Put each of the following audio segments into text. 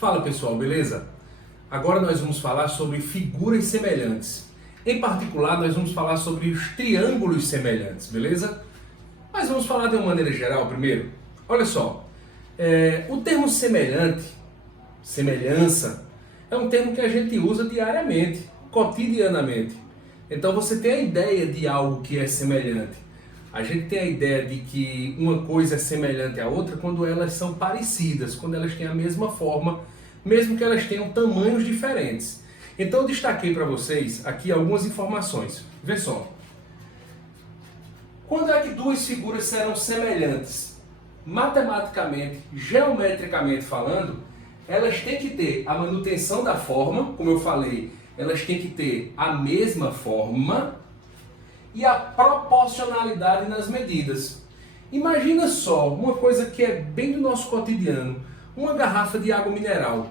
Fala pessoal, beleza? Agora nós vamos falar sobre figuras semelhantes. Em particular, nós vamos falar sobre os triângulos semelhantes, beleza? Mas vamos falar de uma maneira geral primeiro. Olha só, o termo semelhante, semelhança, é um termo que a gente usa diariamente, cotidianamente. Então você tem a ideia de algo que é semelhante. A gente tem a ideia de que uma coisa é semelhante à outra quando elas são parecidas, quando elas têm a mesma forma, mesmo que elas tenham tamanhos diferentes. Então eu destaquei para vocês aqui algumas informações. Vê só. Quando é que duas figuras serão semelhantes? Matematicamente, geometricamente falando, elas têm que ter a manutenção da forma, como eu falei, elas têm que ter a mesma forma e a proporcionalidade nas medidas. Imagina só, uma coisa que é bem do nosso cotidiano, uma garrafa de água mineral.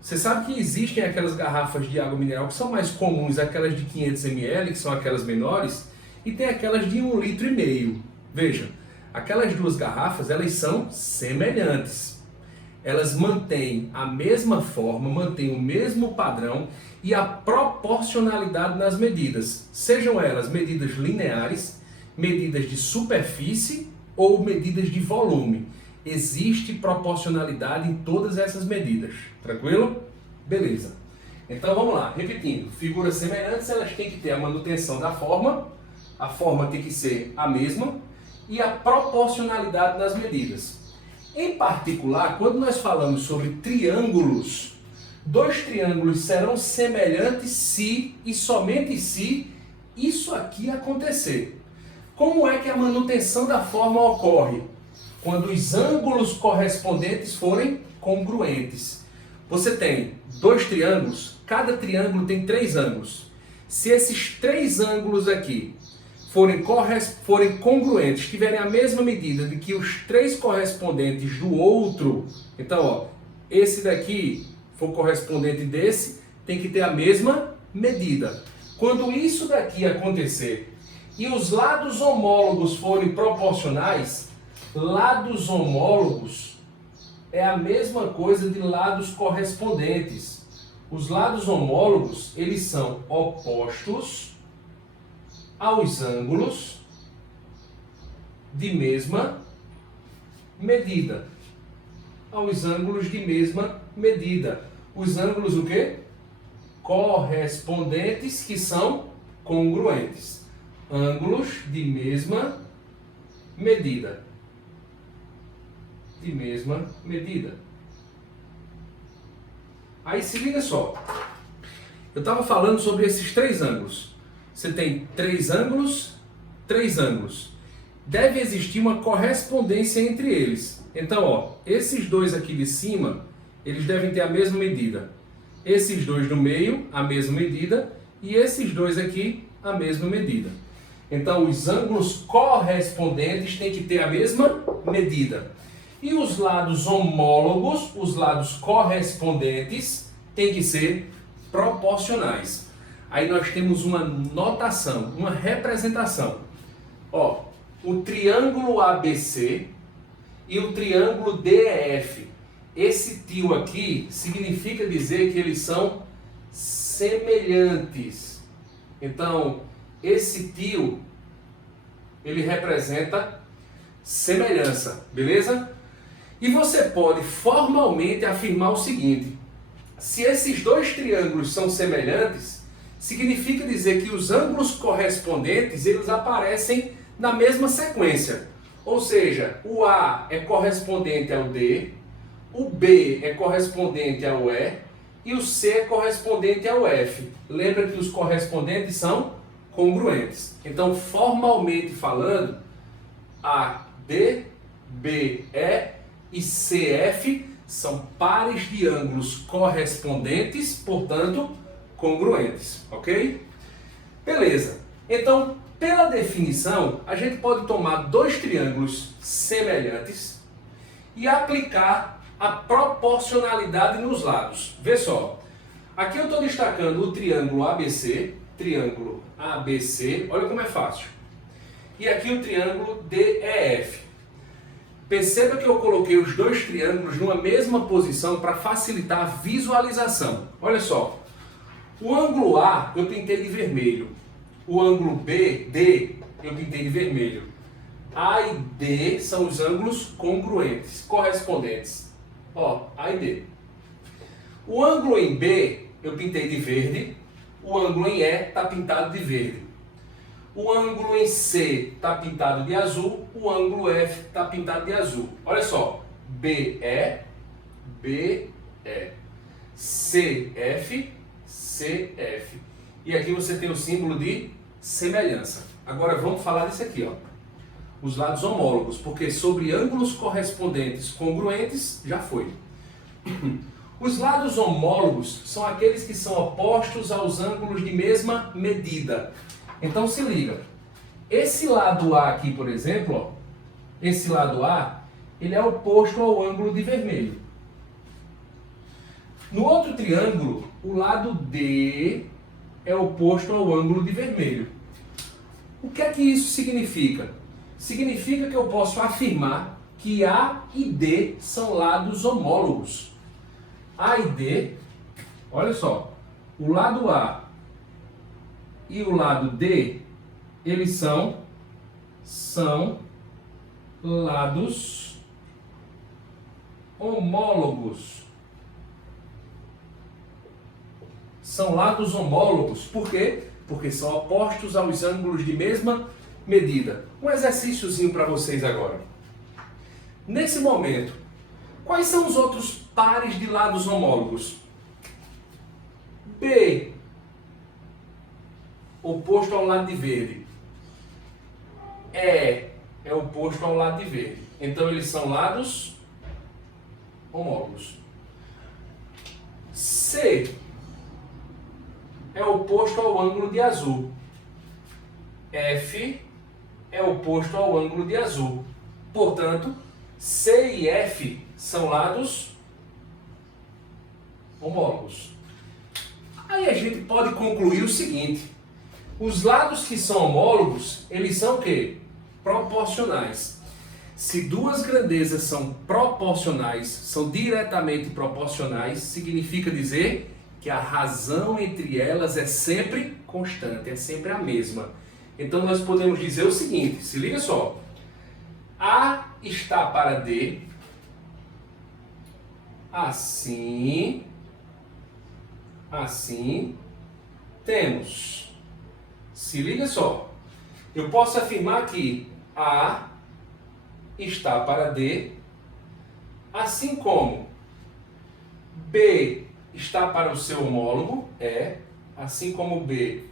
Você sabe que existem aquelas garrafas de água mineral que são mais comuns, aquelas de 500 ml, que são aquelas menores, e tem aquelas de 1,5 litro. Veja, aquelas duas garrafas, elas são semelhantes. Elas mantêm a mesma forma, mantêm o mesmo padrão e a proporcionalidade nas medidas. Sejam elas medidas lineares, medidas de superfície ou medidas de volume. Existe proporcionalidade em todas essas medidas. Tranquilo? Beleza. Então vamos lá, repetindo. Figuras semelhantes, elas têm que ter a manutenção da forma, a forma tem que ser a mesma e a proporcionalidade nas medidas. Em particular, quando nós falamos sobre triângulos, dois triângulos serão semelhantes se e somente se isso aqui acontecer. Como é que a manutenção da forma ocorre? Quando os ângulos correspondentes forem congruentes. Você tem dois triângulos, cada triângulo tem 3 ângulos. Se esses 3 ângulos aqui forem congruentes, tiverem a mesma medida de que os 3 correspondentes do outro, então ó, esse daqui for correspondente desse, tem que ter a mesma medida. Quando isso daqui acontecer e os lados homólogos forem proporcionais, lados homólogos é a mesma coisa de lados correspondentes. Os lados homólogos, eles são opostos aos ângulos de mesma medida. Aos ângulos de mesma medida. Os ângulos o quê? Correspondentes, que são congruentes. Ângulos de mesma medida. De mesma medida. Aí se liga só. Eu estava falando sobre esses 3 ângulos. Você tem 3 ângulos, 3 ângulos. Deve existir uma correspondência entre eles. Então, ó, esses dois aqui de cima, eles devem ter a mesma medida. Esses dois do meio, a mesma medida. E esses dois aqui, a mesma medida. Então, os ângulos correspondentes têm que ter a mesma medida. E os lados homólogos, os lados correspondentes, têm que ser proporcionais. Aí nós temos uma notação, uma representação. Ó, o triângulo ABC e o triângulo DEF. Esse tio aqui significa dizer que eles são semelhantes. Então, esse tio, ele representa semelhança, beleza? E você pode formalmente afirmar o seguinte: se esses dois triângulos são semelhantes, significa dizer que os ângulos correspondentes, eles aparecem na mesma sequência. Ou seja, o A é correspondente ao D, o B é correspondente ao E e o C é correspondente ao F. Lembra que os correspondentes são congruentes. Então, formalmente falando, A, D, B, E e CF são pares de ângulos correspondentes, portanto, congruentes, ok? Beleza. Então, pela definição, a gente pode tomar dois triângulos semelhantes e aplicar a proporcionalidade nos lados. Vê só. Aqui eu estou destacando o triângulo ABC, olha como é fácil. E aqui o triângulo DEF. Perceba que eu coloquei os dois triângulos numa mesma posição para facilitar a visualização. Olha só, o ângulo A eu pintei de vermelho, o ângulo B, D, eu pintei de vermelho. A e D são os ângulos congruentes, correspondentes. Ó, A e D. O ângulo em B eu pintei de verde, o ângulo em E está pintado de verde. O ângulo em C está pintado de azul, o ângulo F está pintado de azul. Olha só, BE, BE, CF, CF. E aqui você tem o símbolo de semelhança. Agora vamos falar disso aqui, ó. Os lados homólogos, porque sobre ângulos correspondentes congruentes já foi. Os lados homólogos são aqueles que são opostos aos ângulos de mesma medida. Então se liga, esse lado A aqui, por exemplo, ó, esse lado A, ele é oposto ao ângulo de vermelho. No outro triângulo, o lado D é oposto ao ângulo de vermelho. O que é que isso significa? Significa que eu posso afirmar que A e D são lados homólogos. A e D, olha só, o lado A e o lado D, eles são lados homólogos. São lados homólogos. Por quê? Porque são opostos aos ângulos de mesma medida. Um exercíciozinho para vocês agora. Nesse momento, quais são os outros pares de lados homólogos? B, oposto ao lado de verde. E é oposto ao lado de verde. Então eles são lados homólogos. C é oposto ao ângulo de azul. F é oposto ao ângulo de azul. Portanto, C e F são lados homólogos. Aí a gente pode concluir o seguinte: os lados que são homólogos, eles são o quê? Proporcionais. Se duas grandezas são proporcionais, são diretamente proporcionais, significa dizer que a razão entre elas é sempre constante, é sempre a mesma. Então nós podemos dizer o seguinte, se liga só. A está para D, assim, temos. Se liga só. Eu posso afirmar que A está para D, assim como B está para o seu homólogo, E, assim como B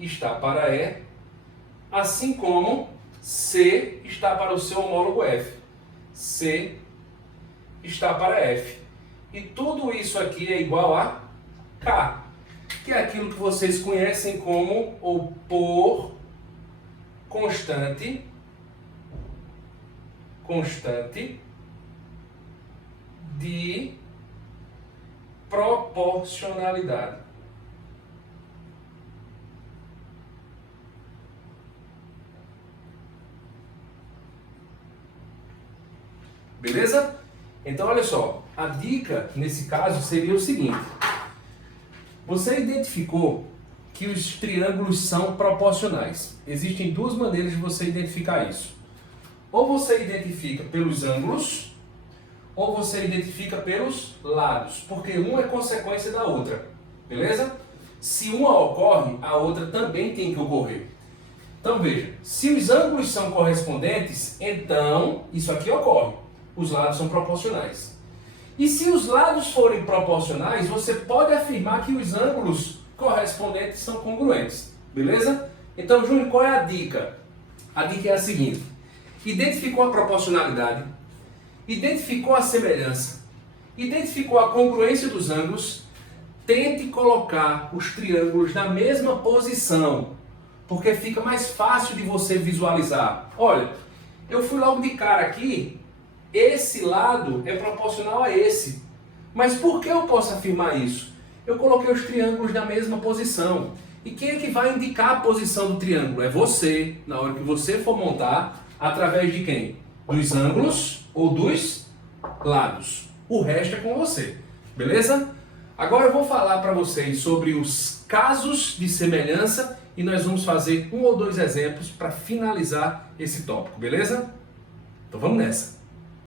está para E, assim como C está para o seu homólogo F. C está para F. E tudo isso aqui é igual a K, que é aquilo que vocês conhecem como o por constante de proporcionalidade. Beleza? Então olha só, a dica nesse caso seria o seguinte: você identificou que os triângulos são proporcionais. Existem duas maneiras de você identificar isso. Ou você identifica pelos ângulos, ou você identifica pelos lados, porque uma é consequência da outra, beleza? Se uma ocorre, a outra também tem que ocorrer. Então veja, se os ângulos são correspondentes, então isso aqui ocorre. Os lados são proporcionais. E se os lados forem proporcionais, você pode afirmar que os ângulos correspondentes são congruentes, beleza? Então, Júnior, qual é a dica? A dica é a seguinte: identificou a proporcionalidade, identificou a semelhança, identificou a congruência dos ângulos, tente colocar os triângulos na mesma posição, porque fica mais fácil de você visualizar. Olha, eu fui logo de cara aqui, esse lado é proporcional a esse. Mas por que eu posso afirmar isso? Eu coloquei os triângulos na mesma posição. E quem é que vai indicar a posição do triângulo? É você, na hora que você for montar, através de quem? dos ângulos ou dos lados. O resto é com você, beleza? Agora eu vou falar para vocês sobre os casos de semelhança e nós vamos fazer um ou dois exemplos para finalizar esse tópico, beleza? Então vamos nessa.